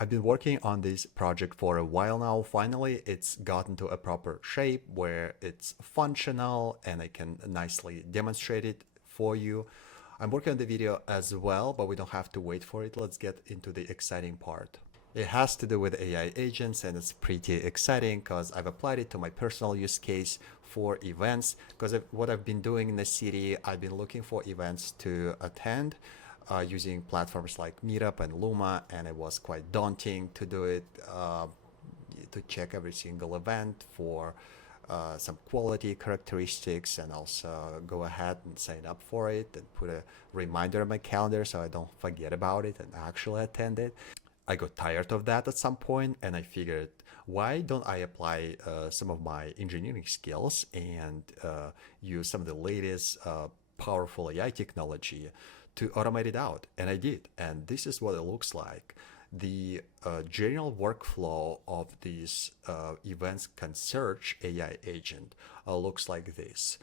I've been working on this project for a while now. Finally, it's gotten to a proper shape where it's functional and I can nicely demonstrate it for you. I'm working on the video as well, but we don't have to wait for it. Let's get into the exciting part. It has to do with AI agents, and it's pretty exciting because I've applied it to my personal use case for events. Because what I've been doing in the city, I've been looking for events to attend using platforms like Meetup and Luma, and it was quite daunting to do it, to check every single event for some quality characteristics, and also go ahead and sign up for it and put a reminder on my calendar so I don't forget about it and actually attend it. I got tired of that at some point, and I figured, why don't I apply some of my engineering skills and use some of the latest powerful AI technology to automate it out? And I did. And this is what it looks like. The general workflow of this Events Concierge AI agent looks like this.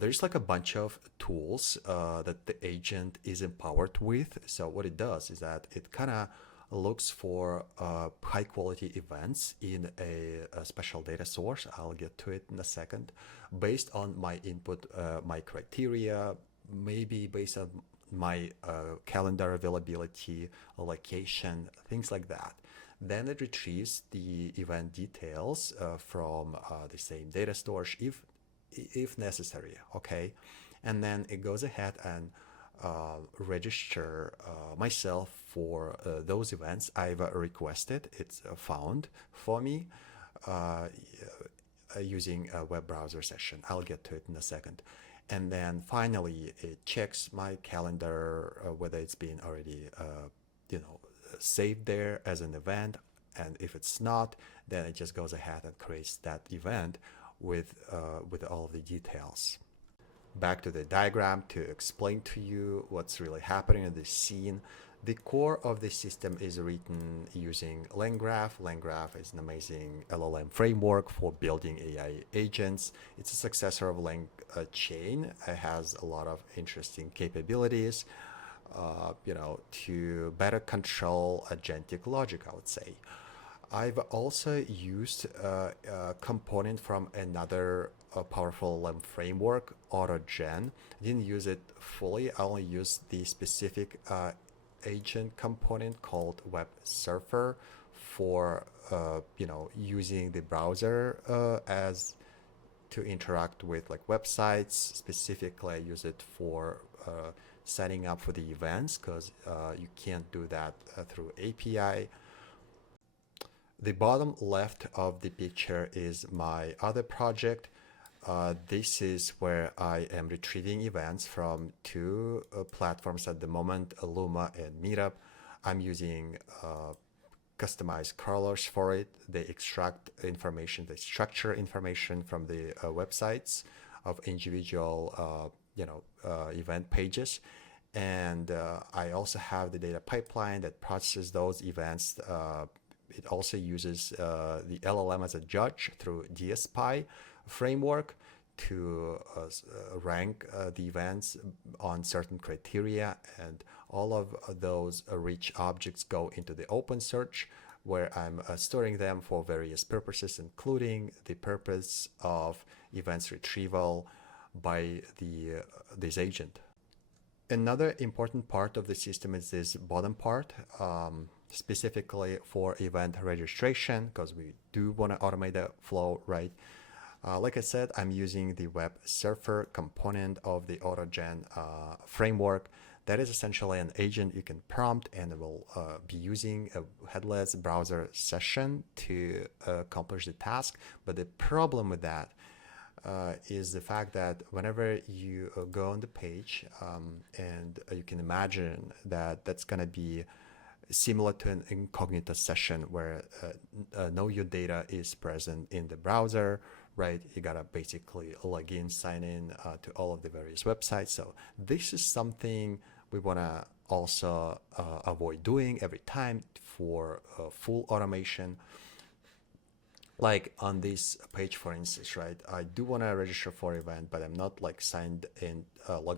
There's like a bunch of tools that the agent is empowered with. So what it does is that it kind of looks for high quality events in a special data source. I'll get to it in a second. Based on my input, my criteria, maybe based on my calendar availability, location, things like that. Then it retrieves the event details from the same data source if necessary, okay? And then it goes ahead and register myself for those events I've requested. It's found for me using a web browser session. I'll get to it in a second. And then finally, it checks my calendar, whether it's been already, saved there as an event. And if it's not, then it just goes ahead and creates that event with all of the details. Back to the diagram to explain to you what's really happening in this scene. The core of the system is written using LangGraph. LangGraph is an amazing LLM framework for building AI agents. It's a successor of LangChain. It has a lot of interesting capabilities, to better control agentic logic, I would say. I've also used a component from another powerful LLM framework, AutoGen. I didn't use it fully. I only used the specific agent component called WebSurfer for using the browser as to interact with like websites. Specifically, I use it for signing up for the events because you can't do that through API. The bottom left of the picture is my other project. This is where I am retrieving events from two platforms at the moment, Luma and Meetup. I'm using customized crawlers for it. They extract information, they structure information from the websites of individual event pages. And I also have the data pipeline that processes those events. It also uses the LLM as a judge through DSPy framework to rank the events on certain criteria, and all of those rich objects go into the open search where I'm storing them for various purposes, including the purpose of events retrieval by this agent. Another important part of the system is this bottom part, specifically for event registration, because we do want to automate the flow, right? Like I said, I'm using the WebSurfer component of the AutoGen framework. That is essentially an agent you can prompt, and it will be using a headless browser session to accomplish the task. But the problem with that is the fact that whenever you go on the page, and you can imagine that that's going to be similar to an incognito session where no your data is present in the browser, right? You gotta basically log in, sign in to all of the various websites. So this is something we wanna also avoid doing every time for full automation. Like on this page, for instance, right? I do want to register for event, but I'm not like signed in,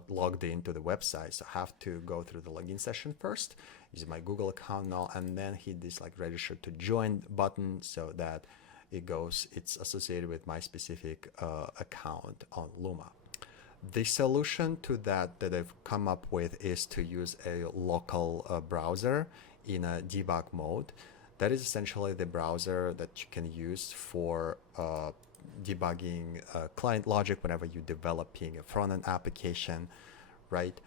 logged into the website. So I have to go through the login session first, using my Google account now, and then hit this like register to join button so that it's associated with my specific account on Luma. The solution to that I've come up with is to use a local browser in a debug mode. That is essentially the browser that you can use for debugging client logic whenever you're developing a front-end application, right?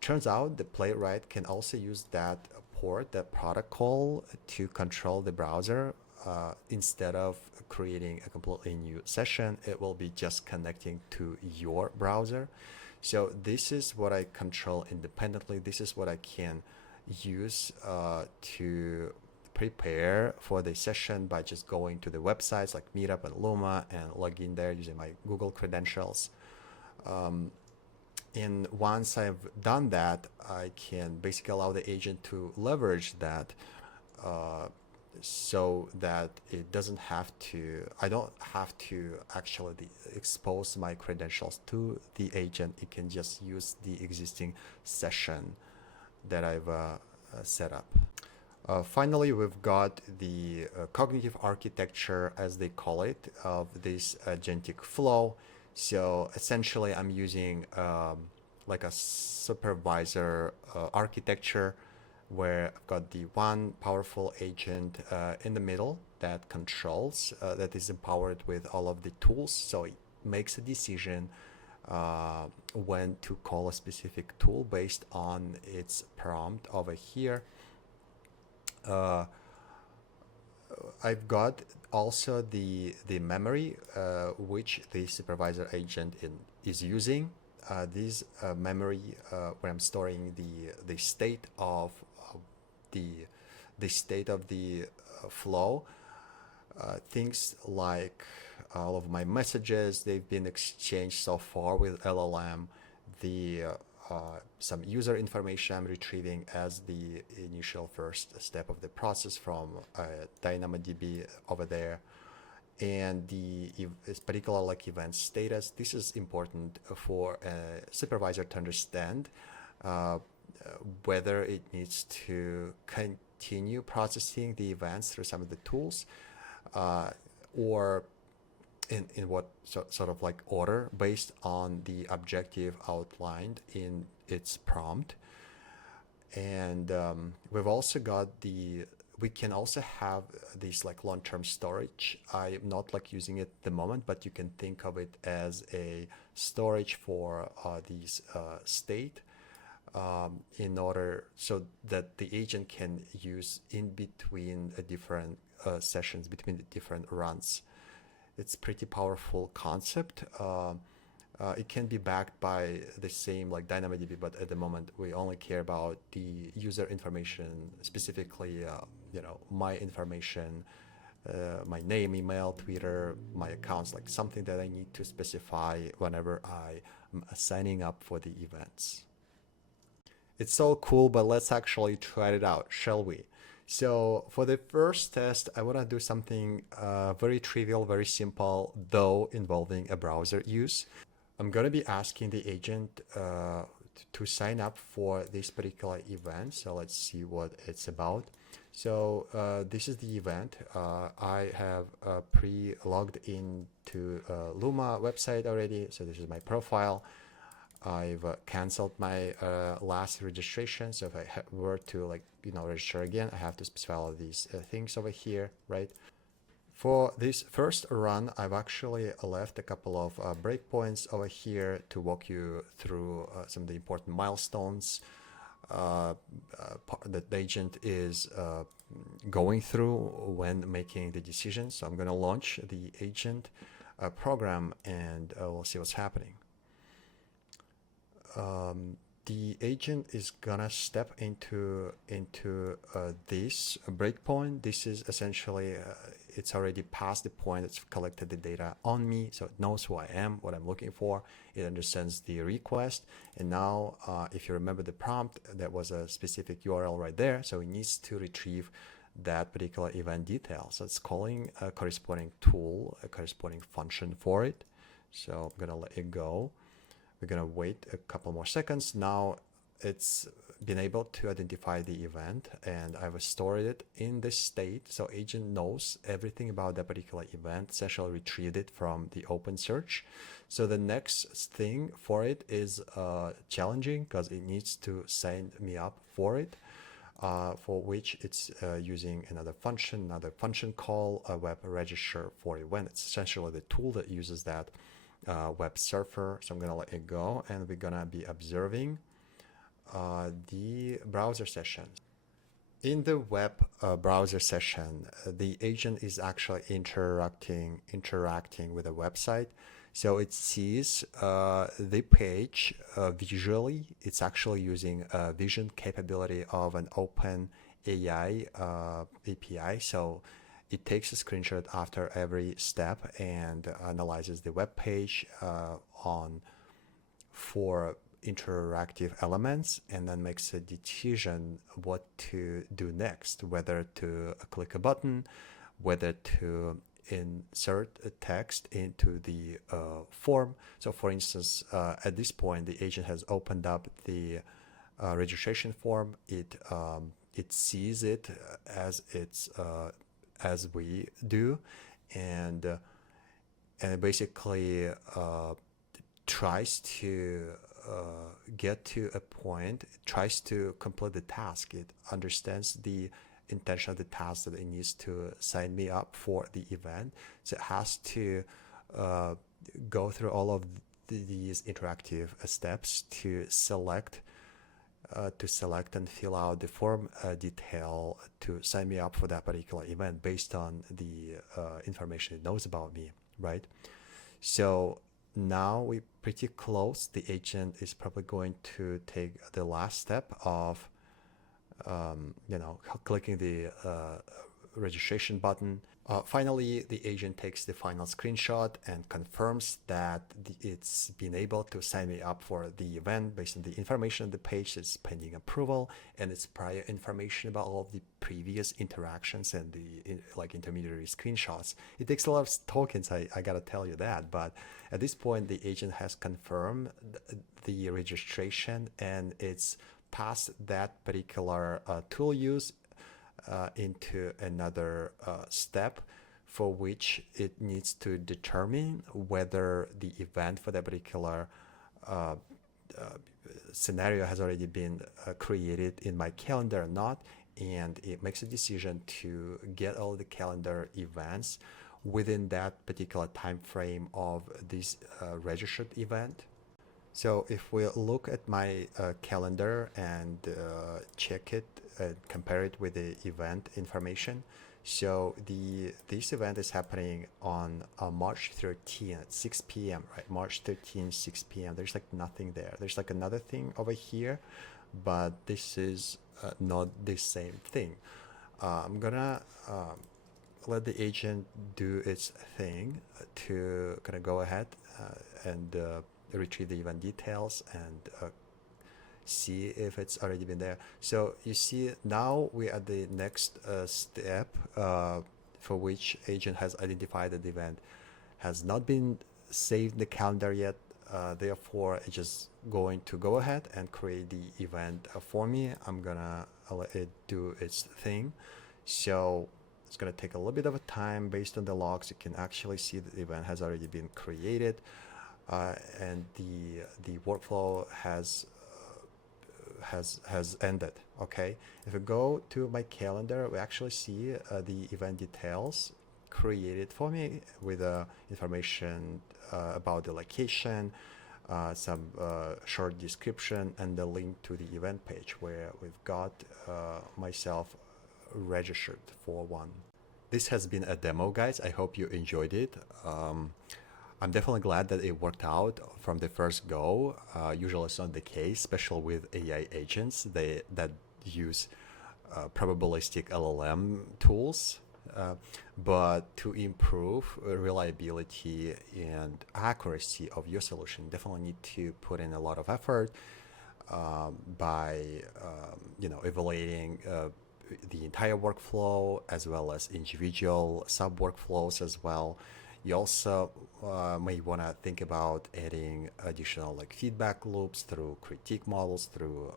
Turns out the Playwright can also use that port, that protocol, to control the browser. Instead of creating a completely new session, it will be just connecting to your browser. So this is what I control independently. This is what I can use to prepare for the session by just going to the websites like Meetup and Luma and log in there using my Google credentials. And once I've done that, I can basically allow the agent to leverage that so that it doesn't have to, I don't have to actually expose my credentials to the agent. It can just use the existing session that I've set up. Finally, we've got the cognitive architecture, as they call it, of this agentic flow. So essentially, I'm using like a supervisor architecture where I've got the one powerful agent in the middle that controls, that is empowered with all of the tools. So it makes a decision when to call a specific tool based on its prompt over here. I've got also the memory which the supervisor agent is using. This memory where I'm storing the state of the state of the flow. Things like all of my messages, they've been exchanged so far with LLM. Some user information I'm retrieving as the initial first step of the process from DynamoDB over there. And this particular like event status, this is important for a supervisor to understand whether it needs to continue processing the events through some of the tools or in what sort of like order based on the objective outlined in its prompt. And we've also got we can also have this like long-term storage. I'm not like using it at the moment, but you can think of it as a storage for these state in order so that the agent can use in between different sessions, between the different runs. It's pretty powerful concept. It can be backed by the same like DynamoDB, but at the moment we only care about the user information, specifically, my information, my name, email, Twitter, my accounts, like something that I need to specify whenever I'm signing up for the events. It's so cool, but let's actually try it out, shall we? So for the first test, I want to do something very trivial, very simple, though involving a browser use. I'm going to be asking the agent to sign up for this particular event. So let's see what it's about. So this is the event. I have pre-logged into Luma website already. So this is my profile. I've canceled my last registration. So if I were to register again, I have to specify all of these things over here, right? For this first run, I've actually left a couple of breakpoints over here to walk you through some of the important milestones that the agent is going through when making the decision. So I'm going to launch the agent program and we'll see what's happening. The agent is gonna step into this breakpoint. This is essentially it's already past the point. It's collected the data on me, so it knows who I am, what I'm looking for. It understands the request, and now if you remember the prompt, there was a specific URL right there, so it needs to retrieve that particular event detail. So it's calling a corresponding tool, a corresponding function for it. So I'm gonna let it go. We're gonna wait a couple more seconds. Now it's been able to identify the event, and I've stored it in this state. So agent knows everything about that particular event, essentially retrieved it from the open search. So the next thing for it is challenging, because it needs to sign me up for it, for which it's using another function call a web register for event. It's essentially the tool that uses that WebSurfer. So I'm gonna let it go, and we're gonna be observing the browser session. In the web browser session, the agent is actually interacting with the website. So it sees the page visually. It's actually using a vision capability of an open AI API. So it takes a screenshot after every step and analyzes the web page for interactive elements, and then makes a decision what to do next, whether to click a button, whether to insert a text into the form. So for instance, at this point, the agent has opened up the registration form. It sees it as we do, and it basically tries to get to a point, it tries to complete the task. It understands the intention of the task that it needs to sign me up for the event. So it has to go through all of these interactive steps to select and fill out the form detail to sign me up for that particular event based on the information it knows about me, right? So now we're pretty close. The agent is probably going to take the last step of clicking the registration button. Finally, the agent takes the final screenshot and confirms that it's been able to sign me up for the event based on the information on the page that's pending approval, and its prior information about all of the previous interactions and the intermediary screenshots. It takes a lot of tokens, I gotta tell you that, but at this point the agent has confirmed the registration, and it's passed that particular tool use into another step, for which it needs to determine whether the event for that particular scenario has already been created in my calendar or not, and it makes a decision to get all the calendar events within that particular time frame of this registered event. So if we look at my calendar and check it, compare it with the event information. So this event is happening on March 13 at 6 p.m., right? March 13, 6 p.m. There's like nothing there. There's like another thing over here, but this is not the same thing. I'm gonna let the agent do its thing to kind of go ahead and retrieve the event details and see if it's already been there. So you see now we're at the next step for which agent has identified that the event has not been saved in the calendar yet. Therefore, it's just going to go ahead and create the event for me. I'm gonna let it do its thing. So it's gonna take a little bit of a time. Based on the logs, you can actually see that the event has already been created, and the workflow has ended. Okay, if we go to my calendar, we actually see the event details created for me with information about the location, some short description, and the link to the event page where we've got myself registered for one. This has been a demo, guys. I hope you enjoyed it. I'm definitely glad that it worked out from the first go. Usually it's not the case, especially with AI agents that use probabilistic LLM tools. But to improve reliability and accuracy of your solution, definitely need to put in a lot of effort by evaluating the entire workflow as well as individual sub workflows as well. You also may want to think about adding additional feedback loops through critique models, through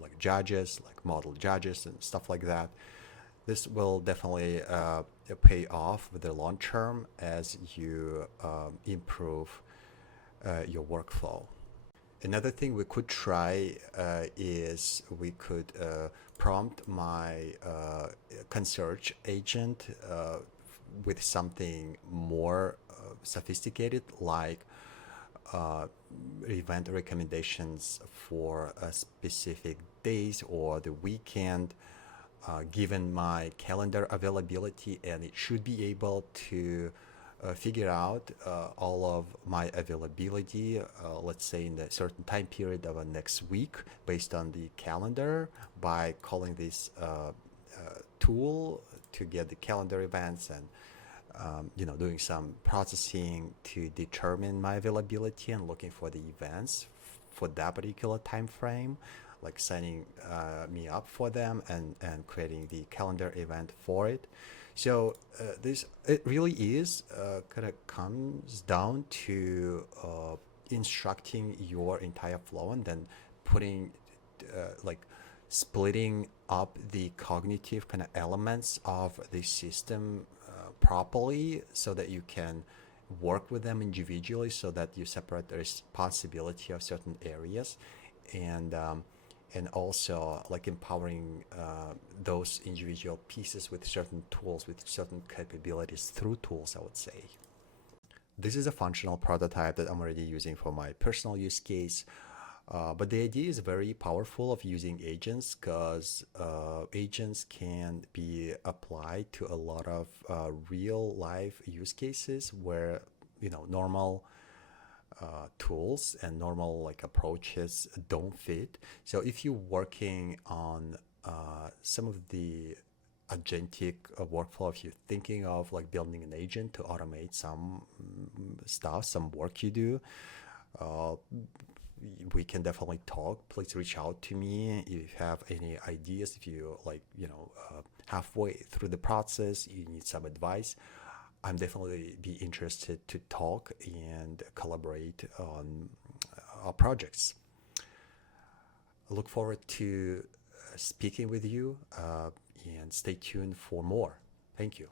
like judges, like model judges and stuff like that. This will definitely pay off with the long term as you improve your workflow. Another thing we could try is we could prompt my concierge agent with something more sophisticated, like uh, event recommendations for specific days or the weekend, given my calendar availability, and it should be able to figure out all of my availability, let's say in a certain time period of a next week based on the calendar, by calling this tool to get the calendar events and doing some processing to determine my availability and looking for the events for that particular time frame, like signing me up for them and creating the calendar event for it. So it really is kind of comes down to instructing your entire flow and then putting like splitting up the cognitive kind of elements of the system properly so that you can work with them individually, so that you separate the responsibility of certain areas, and also like empowering those individual pieces with certain tools, with certain capabilities through tools, I would say. This is a functional prototype that I'm already using for my personal use case. But the idea is very powerful of using agents, because agents can be applied to a lot of real life use cases where normal tools and normal like approaches don't fit. So if you're working on some of the agentic workflow, if you're thinking of like building an agent to automate some stuff, some work you do, uh, we can definitely talk. Please reach out to me if you have any ideas. If you like, halfway through the process, you need some advice, I'm definitely be interested to talk and collaborate on our projects. I look forward to speaking with you and stay tuned for more. Thank you.